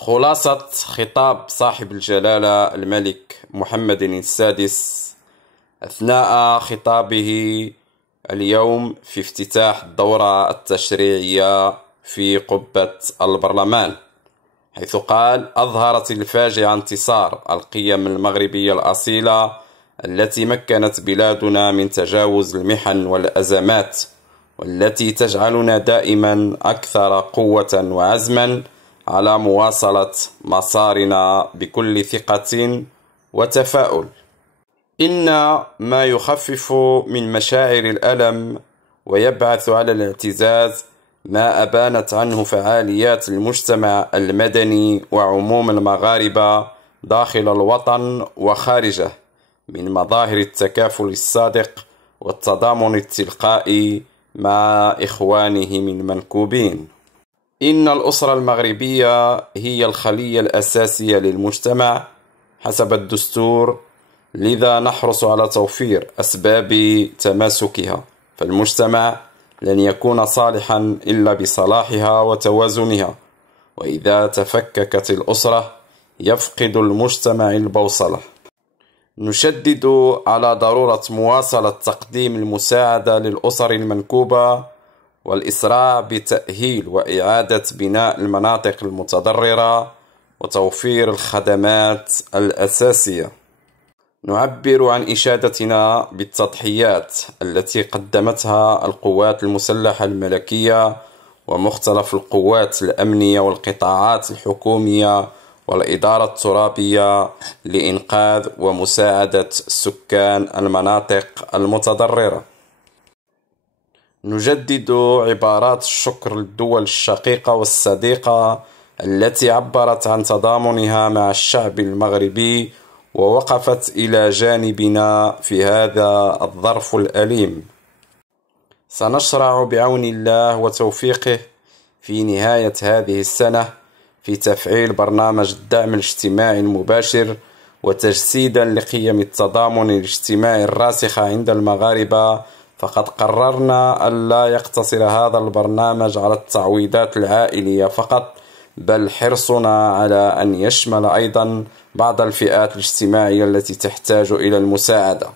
خلاصة خطاب صاحب الجلالة الملك محمد السادس أثناء خطابه اليوم في افتتاح الدورة التشريعية في قبة البرلمان، حيث قال: أظهرت الفاجعة انتصار القيم المغربية الأصيلة التي مكنت بلادنا من تجاوز المحن والأزمات، والتي تجعلنا دائما أكثر قوة وعزما على مواصلة مسارنا بكل ثقة وتفاؤل. إن ما يخفف من مشاعر الألم ويبعث على الاعتزاز ما أبانت عنه فعاليات المجتمع المدني وعموم المغاربة داخل الوطن وخارجه من مظاهر التكافل الصادق والتضامن التلقائي مع إخوانه من منكوبين. إن الأسرة المغربية هي الخلية الأساسية للمجتمع حسب الدستور، لذا نحرص على توفير أسباب تماسكها، فالمجتمع لن يكون صالحا إلا بصلاحها وتوازنها، وإذا تفككت الأسرة يفقد المجتمع البوصلة. نشدد على ضرورة مواصلة تقديم المساعدة للأسر المنكوبة والإسراع بتأهيل وإعادة بناء المناطق المتضررة وتوفير الخدمات الأساسية. نعبر عن إشادتنا بالتضحيات التي قدمتها القوات المسلحة الملكية ومختلف القوات الأمنية والقطاعات الحكومية والإدارة الترابية لإنقاذ ومساعدة سكان المناطق المتضررة. نجدد عبارات الشكر للدول الشقيقة والصديقة التي عبرت عن تضامنها مع الشعب المغربي ووقفت إلى جانبنا في هذا الظرف الأليم. سنشرع بعون الله وتوفيقه في نهاية هذه السنة في تفعيل برنامج الدعم الاجتماعي المباشر وتجسيدا لقيم التضامن الاجتماعي الراسخة عند المغاربة، فقد قررنا ألا يقتصر هذا البرنامج على التعويضات العائلية فقط، بل حرصنا على أن يشمل أيضا بعض الفئات الاجتماعية التي تحتاج إلى المساعدة.